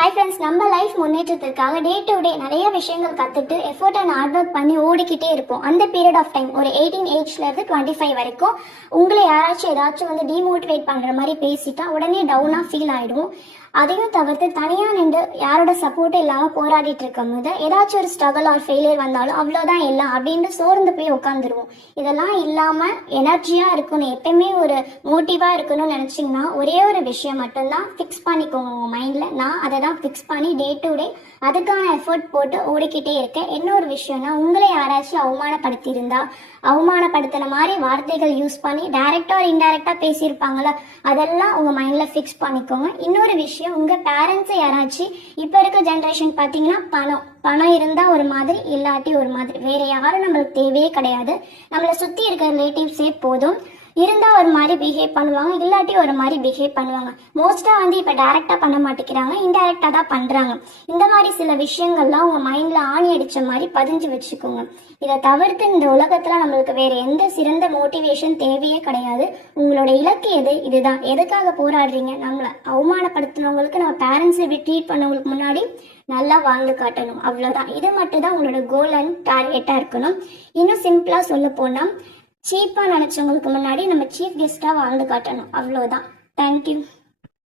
Hi friends, நம்ம life முன்னேற்றத்திற்காக day to day நிறைய விஷயங்கள் கற்றுட்டு எஃபோர்ட் அண்ட் ஹார்ட் ஒர்க் பண்ணி ஓடிக்கிட்டே இருப்போம். அந்த பீரியட் ஆஃப் டைம் ஒரு 18 ஏஜ்லேருந்து 25 வரைக்கும் உங்களை யாராச்சும் ஏதாச்சும் டீமோட்டிவேட் பண்ணுற மாதிரி பேசிட்டா உடனே டவுனாக ஃபீல் ஆகிடும். அதையும் தவிர்த்து தனியாக நின்று யாரோட சப்போர்ட்டும் இல்லாமல் போராடிட்டு இருக்கும் போது ஏதாச்சும் ஒரு ஸ்ட்ரகிள் ஆர் ஃபெயிலியர் வந்தாலும் அவ்வளோதான் எல்லாம் அப்படின்ட்டு சோர்ந்து போய் உட்காந்துருவோம். இதெல்லாம் இல்லாமல் எனர்ஜியாக இருக்கணும், எப்பயுமே ஒரு மோட்டிவாக இருக்கணும்னு நினச்சிங்கன்னா ஒரே ஒரு விஷயம் மட்டும்தான் ஃபிக்ஸ் பண்ணிக்கோங்க உங்கள் மைண்டில். நான் அதை தான் ஃபிக்ஸ் பண்ணி டே டு டே அதுக்கான எஃபர்ட் போட்டு ஓடிக்கிட்டே இருக்கேன். இன்னொரு விஷயம்னா, உங்களை யாராச்சும் அவமானப்படுத்தியிருந்தா அவமானப்படுத்தின மாதிரி வார்த்தைகள் யூஸ் பண்ணி டைரக்டா ஒரு இன்டைரக்டா பேசியிருப்பாங்களா, அதெல்லாம் உங்க மைண்ட்ல ஃபிக்ஸ் பண்ணிக்கோங்க. இன்னொரு விஷயம், உங்க பேரண்ட்ஸை யாராச்சும் இப்ப இருக்க ஜென்ரேஷன் பார்த்தீங்கன்னா பணம் இருந்தா ஒரு மாதிரி இல்லாட்டி ஒரு மாதிரி, வேற யாரும் நம்மளுக்கு தேவையே கிடையாது. நம்மளை சுத்தி இருக்க ரிலேட்டிவ்ஸே போதும். இருந்தா ஒரு மாதிரி பிஹேவ் பண்ணுவாங்க, இல்லாட்டி ஒரு மாதிரி பிஹேவ் பண்ணுவாங்க. மோஸ்டா இப்ப டைரக்டா பண்ண மாட்டேங்கிறாங்க, இன்டைரக்டா தான் பண்றாங்க. இந்த மாதிரி சில விஷயங்கள்லாம் உங்க மைண்ட்ல ஆணி அடிச்ச மாதிரி பதிஞ்சு வச்சுக்கோங்க. இதை தவிர்த்து இந்த உலகத்துல நம்மளுக்கு வேற எந்த சிறந்த மோட்டிவேஷன் தேவையே கிடையாது. உங்களோட இலக்கு எது, இதுதான். எதுக்காக போராடுறீங்க? நம்மளை அவமானப்படுத்தினவங்களுக்கு நம்ம பேரண்ட்ஸை ட்ரீட் பண்ணவங்களுக்கு முன்னாடி நல்லா வாழ்ந்து காட்டணும், அவ்வளவுதான். இது மட்டும் தான் உங்களோட கோல் அண்ட் டார்கெட்டா இருக்கணும். இன்னும் சிம்பிளா சொல்ல போனா, சீப்பாக நினச்சவங்களுக்கு முன்னாடி நம்ம சீஃப் கெஸ்ட்டாக வாழ்ந்து காட்டணும், அவ்வளோதான். தேங்க்யூ.